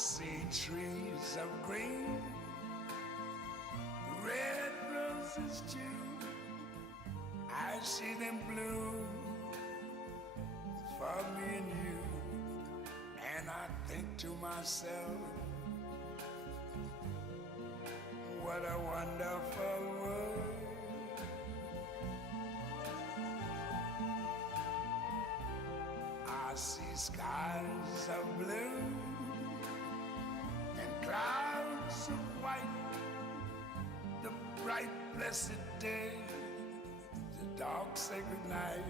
see trees of green, red roses too. I see them bloom for me and you. And I think to myself, what a wonderful world. I see skies of blue and clouds of white, the bright blessed day, the dark sacred night.